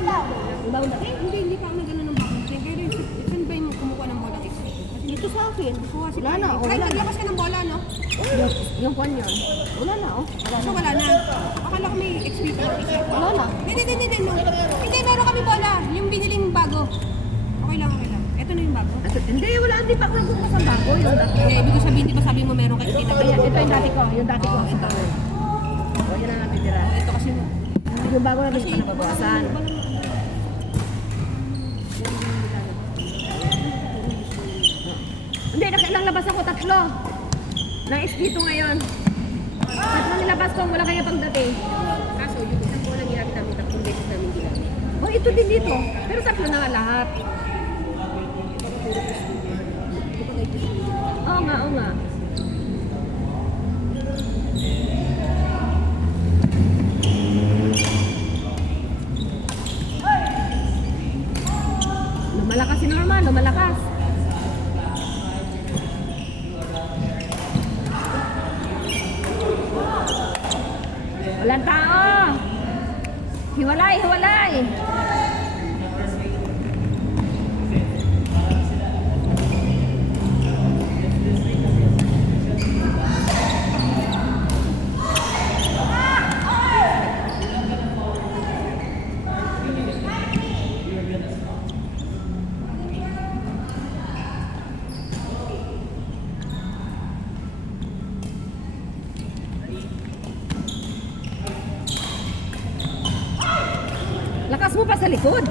Bago na. Hindi pa ako nagano ng background check. Pero saan ba yung kumukuha ng bola kay Sir? Dito sa akin. Kuha si Wala na, Ay, wala na. naglabas ka ng bola, no? Yung kwan yun. Wala na, oh. So wala na. Akala ko may XP pa lang isa. Wala na. Hindi. No. Hindi, meron kami bola. Yung biniling bago. Okay lang. Ito na yung bago. Hindi, wala. Hindi pa ako nagbukas ang bago. Yung dati. Hindi, ibig ko sabihin, di ba sabi mo meron kayo Ayan, tinatay? ito yung dati ko. Yung dati ko. Oh, ito. O, yan ang natitira. Ito kasi Yung bago na hindi pa nababawasan. Hindi, nakailang labas ako, 3. Na dito ngayon. 3 nilabas ko, wala kaya pagdating. kaso yung isang bola ginamit namin 3 beses namin ginamit. Oh, ito din dito. Pero 3 na nga lahat. Oo nga. Lumalakas si Norman, lumalakas. Walang tao. Hiwalay. Lakas mo pa sa likod.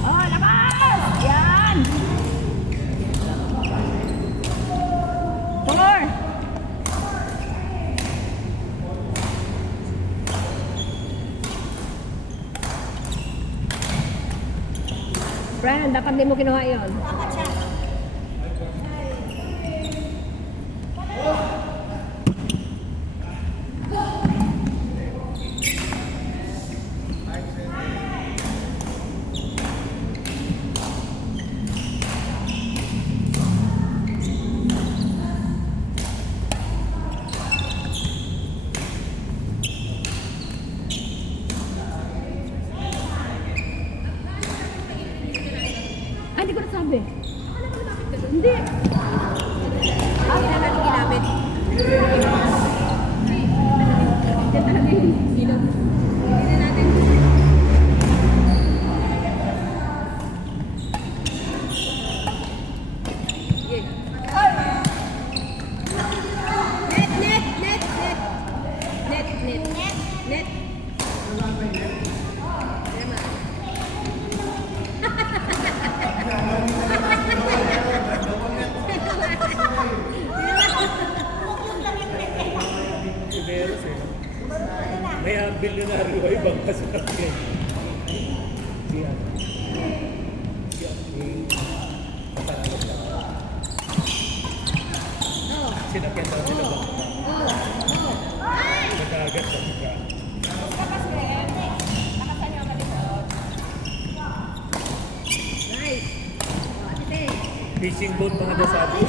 Oh, lakas! Yan! 4! Brian, dapat di mo kinuha yun. Ay, hindi ko nasabi. Hindi. Hindi na natin ginamit. Yan talaga yun. Hindi na natin. Net. Meron eh. May bilyonaryo ay ibang kasakyan. Siya. Sinakyan daw nila ba? Nagkagat sa mukha. Fishing boat mga nasabi.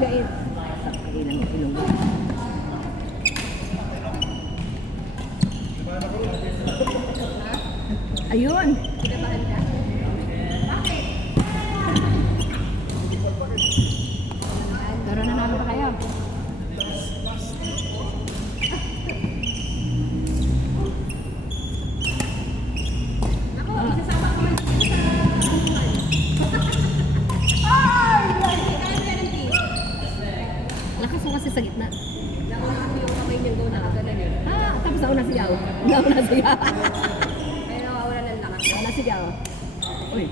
Gait. Ilang ilong. Ayun. Kinabahan ka? Bakit? Pero nanalo pa kayo. Ako, isasama ko man sa Lakas mo kasi sa gitna. nakuha ko yung kamay niyang gawin nakagala niya. Tapos nauna sigaw. Nauna sigaw. Kaya nawawala ng lakas. Nauna sigaw. Uy.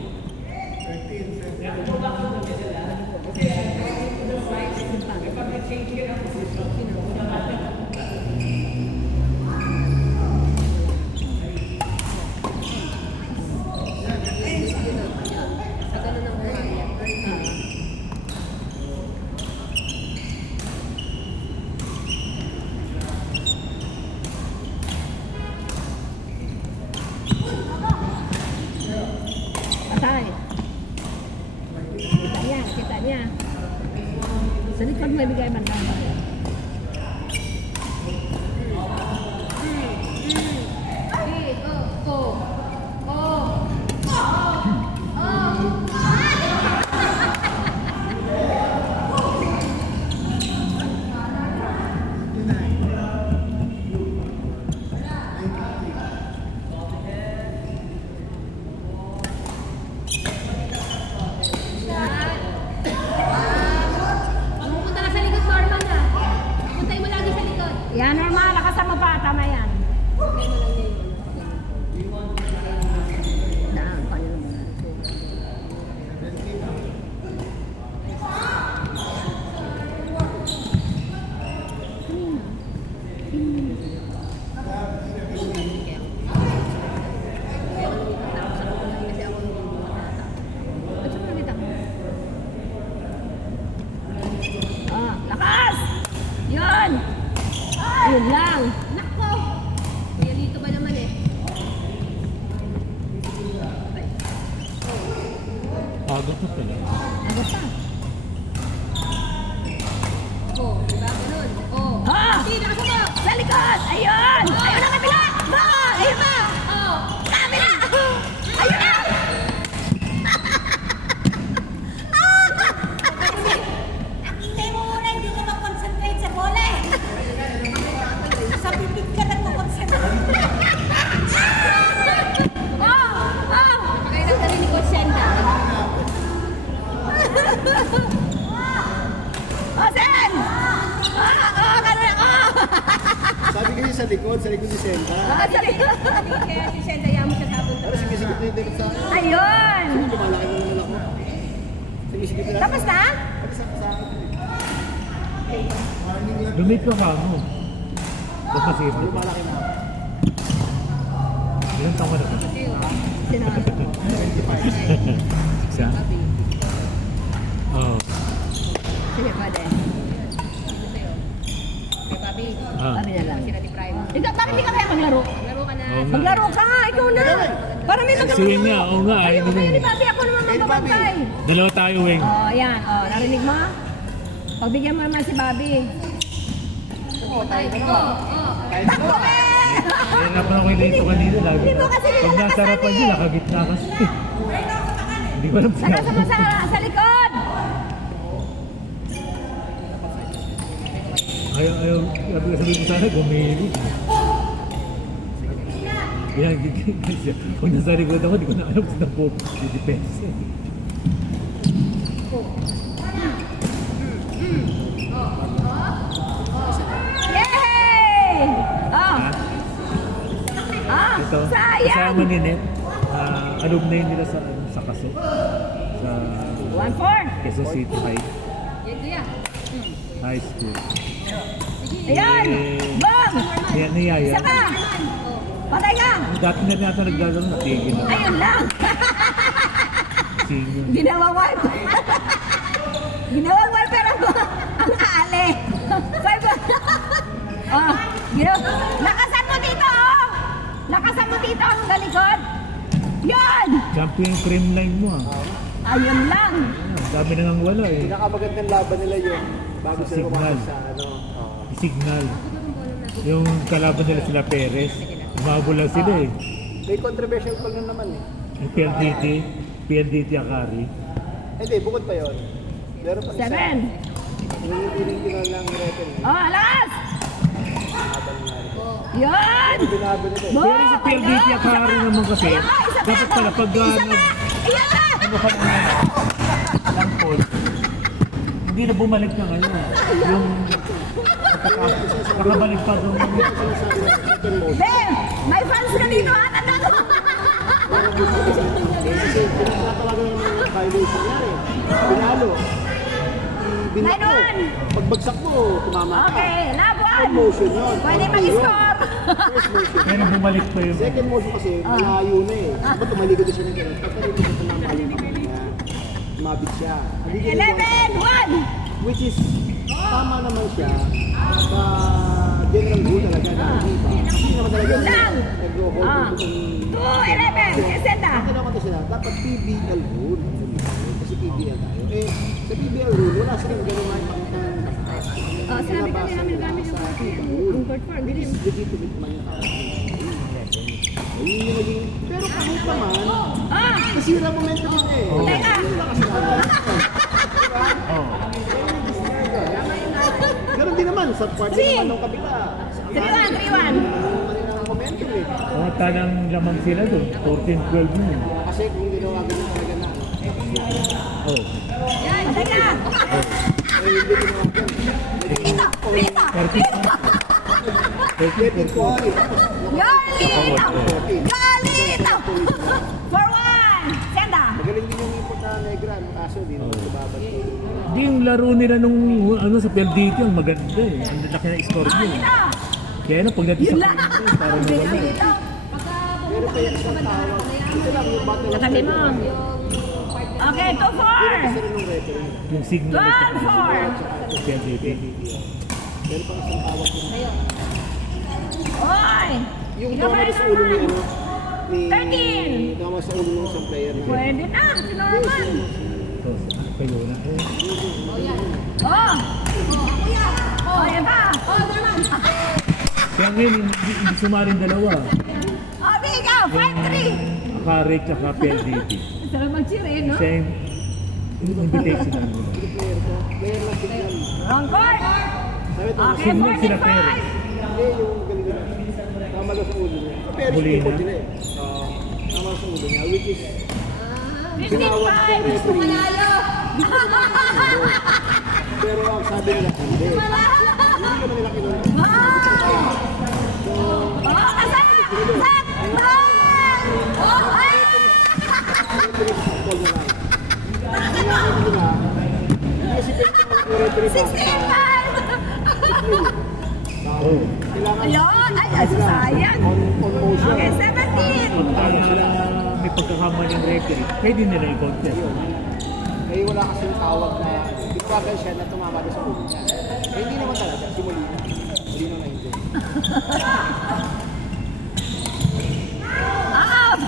Sa ganun ang buhay. mo ibigay banda. Pumunta ka sa likod, normal na. Puntay mo lagi sa likod. Yan, normal. Lakasan mo pa. Tama yan. Daan, paano mo? Ba't siya nakita mo? Ah, lakas! Yun! Yun lang. Nako! Kuya dito ba naman eh? Agad na pala. Agad pa. Oh, diba? Ganun. Oh. Ha! Hindi, nakasabot! Sa likod! Ayun! Ayun ang kabila! Ba! Ayun ba? Oh. Kabila! Ayun na! Hindi mo muna, hindi ka mag-concentrate sa bola eh. Sa bibig ka nagko-concentrate. Oh! Oh! Kaya nang narinig ko senda. Oh, Sen! Oh, ganun ako! Sabi kasi sa likod ni Senta. Ah, sa likod. Kaya si Senda, yaman siya sa punta. Pero sigisigit na yung direct sa akin. Ayun! Lumalaki na naman ako. Sigisigit na lang. Tapos na? Sabi sa akin. Morning lang. Lumit ka ka mo. Ba't masipit? Lumalaki na ako. Ilang taon ka na ba? Sinabi ko. Isa? Oo. Sige, pwede. Kay Bobby. Ah. Sabi na lang. Sila di Prime. Ikaw, bakit di ka kaya maglaro? Laro ka na. Oo nga. Maglaro ka! Ikaw na! Para may maglaro. Sige nga, oo nga. Ayun Ayun, na kayo ni rin. Papi, ako naman magbabantay. Dalawa tayo, Weng. Oh, yan. Oh, narinig mo? Pagbigyan mo naman si Bobby. Oh. Takbo, eh! Nahirapan ako yung dito kanina. Lagi. Hindi mo kasi Pag nilalabasan nasarapan eh. nila, nakagitna kasi. Hindi ko alam Nakasa mo sa likod! Ayaw, sabi ko sana, gumilid. Kaya, kung nasa likod ako, di ko na alam kung saan po di-defense. Yay! Oh! Ah, Ito, sayang! kasama ni Net, alumni nila sa kaso. Sa 1-4. Quezon City High, Yan, kuya. High School. Ayan! Bom! Niyaya. Isa pa! Patay ka! Dati na natin nagdadalo, natigil na. Ayun lang! Senior. Ginawang wipe. Ginawang wipe pero ang aale. Five. Oh, lakasan mo dito, oh. Lakasan mo dito ang galikod. Yan! Champion cream line mo Ayun lang. Ang dami na nang wala eh. Pinakamagandang laban nila yun. Bago Sa sila signal. kumakas sa ano. Signal. Yung kalaban nila sila Perez. Umabol lang sila eh. May controversial call na naman eh. Yung PLDT Akari. Hindi, bukod pa yun. Meron pa isa. 7. Hinihiling din lang referee. Oh, alas! Laban nga rin. Yan! Binaban nila. Bo, Pero sa PLDT ayun, Akari isa pa. naman kasi, Ayun pa, isa pa. dapat pala pag Isa pa! Iyan pa! ano ka lang Paul, hindi na bumalik na ngayon. Yung nakabalik pa doon. Bem, may fans ka dito, ha? Tanda ko! Kasi pinatatawagan naman ng violation niya eh. Pinalo. Binak mo. 9-1. Pagbagsak mo, tumama ka. Okay, labuan! Second motion yun. Pwede mag-score! First motion. Pero bumalik pa yung Second motion kasi, malayo na eh. Ba't tumaligod na siya ng gano'n? Pagkaligod na tumama niya. Tumabit siya. Haligid na siya. 11-1! Which is, tama naman siya. Sa general rule talaga. Hindi naman talaga. Yun lang. Nag-hold Ah. itong 2-11! Esenda! Tinawag ko sila, dapat PBL rule. Kasi PBL tayo. Eh, sa PBL rule, wala silang gano'n nga ipakita ng Oh, sinabi kasi namin gamit yung court 4. Hindi rin. Legitimate man yung tawag. Ayun yung naging... Pero kahit naman, Ah! nasira momentum yun eh. Teka! Oh. Ganun din naman, sa party Three. naman ng kabila. 3-1, 3-1. Ang momentum eh. Mga tanang lamang sila doon. 14-12 na yun. Kasi kung ginawa ganun talaga na, Oh. Teka! ay hindi ginawa ganun. Dito! Dito! 13 ko, Galito! Galito! For 1! Senda! magaling din yung import na negra, no? Kaso di naman subabat. Hindi yung laro nila nung ano sa PLDT ang maganda eh. Ang laki na score Ah, yun. dito! Kaya na pagdating Yun sa lang! kanila, parang Dito, nawala. dito! Pero kaya isang tawag, ito lang yung battle of Katabi mo. Okay, 2-4! Kasi rin yung referee. Yung signal at 12-4! sa PLDT. Pero pang isang tawag yun. Oy! Yung Ikaw tama ba sa ulo ni naman? ano, ni 13. tama sa ulo ng isang player na. Pwede na, si Norman. So, kayo na eh. Oh! Oh, yan pa! Oh, Norman! Kaya ngayon, hindi sumaring dalawa. Oh, ikaw! 5-3! Akarek at PLDT. Sarap mag-cheer eh, no? Same invitation na nila. Player na signal. Wrong court! Sabi ito, Okay, Signal sila 45! hindi yung galing nila. Tama lang sa ulo niya. Pero Huli import na? nila eh. Tama lang sa ulo niya, which is 55! Malayo! Pero ang sabi nila, hindi. Hindi naman nila kinuha. Oh, kasap! Kasap! Oh! Ay! Call na lang. Kailangan nila, hindi si Pento ang referee pa. 65! Oh. Kailangan Ayun! Ay, sayang! on motion. Okay, 17! Pag may pagkakamali ng referee, pwede nila i-contest. Eh wala kasing tawag na tinawagan siya na tumama doon sa ulo niya. Eh hindi naman talaga, si Molina. Molina na hindi. Out!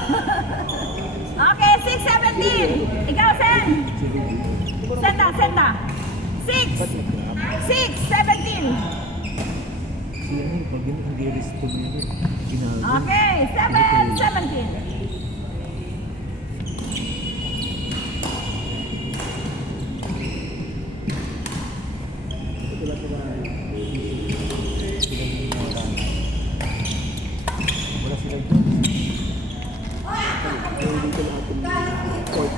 Okay, 6-17! Ikaw, Sen! Senta, senta! 6! 6-17! Si ano, pag hindi respond nila, ginagawa. Okay, 7-17! Wala sila dyan. Eh dito lahat yung court.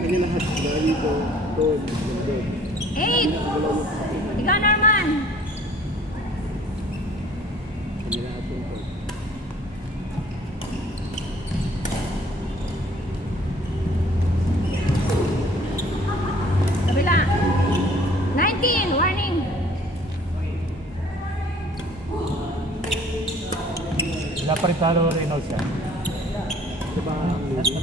Kanya lahat sila dito, doon, doon. 8! Ikaw, Norman! Kanya lahat yung court. Kabila! 19! Warning! Wala pa rin talo Reynolds yan. Diba ang lady?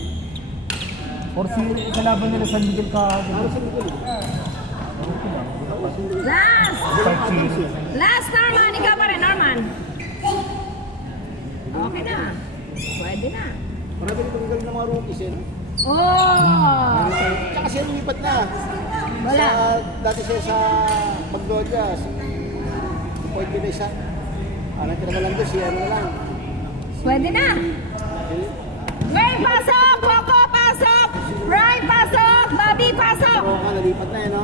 Or si kalaban nila San Miguel ka. Para sa likod. Last! 5-0. Last, Norman! Ikaw pa rin, Norman! Okay na. Pwede na. Marami rin tunggal ng mga rookies eh. Oh! Tsaka siya lumipat na. Wala. Dati siya sa Magnolia, si Point Pinesa. Tira na lang doon, si ano na lang. Pwede na. Ray, pasok! Coco, pasok! Ray, pasok! Bobby, pasok! Pero nalipat na eh, no?